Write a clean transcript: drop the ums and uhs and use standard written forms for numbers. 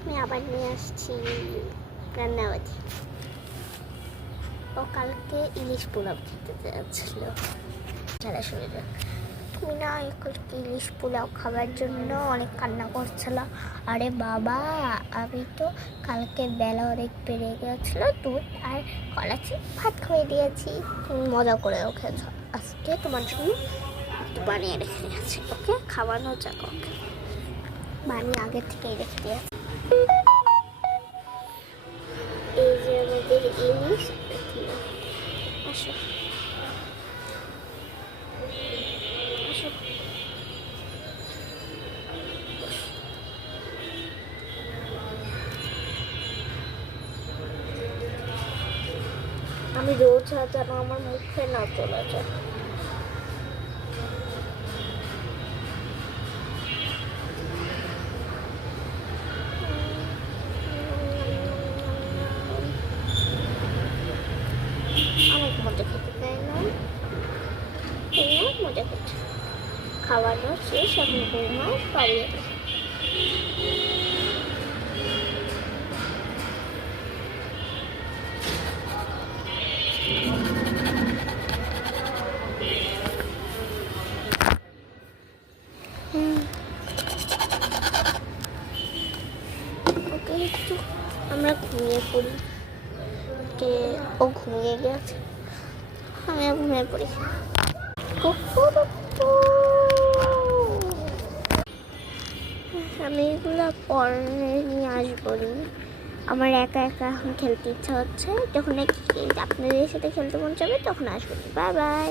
আমি আবার নিয়ে আসছি রান্নাবাটি। ও কালকে ইলিশ পোলাও খেতে যাচ্ছিল সারা শরীরে। তুমি না কালকে ইলিশ পোলাও খাবার জন্য অনেক কান্না করছিল। আরে বাবা, আমি তো কালকে বেলা অনেক বেড়ে গেছিলো, দুধ আর কলাচি ভাত খাইয়ে দিয়েছি, তুমি মজা করেও খেয়েছ। আজকে তোমার জন্য একটু বানিয়ে রেখে দিয়েছি, ওকে খাওয়ানো যাক। ওকে বানিয়ে আগের থেকেই রেখে দিয়েছি। এই যে আমাদের ইলিশ। আসো আসো, আমি রোজ যেন আমার মুখে না চলে যায়। অনেক মজা খেতে চাই না, মজা করছে। খাওয়ানো শেষ, আমি বৌমায় পারিয়ে ওকে একটু আমরা ঘুমিয়ে পড়ি। ও ঘুমিয়ে গেছে, আমিও ঘুমিয়ে পড়ি। আমি এগুলো পরে নিয়ে আসবো। আমার একা একা এখন খেলতে ইচ্ছা হচ্ছে, যখন আপনাদের সাথে খেলতে মন যাবে তখন আসবো। Bye bye.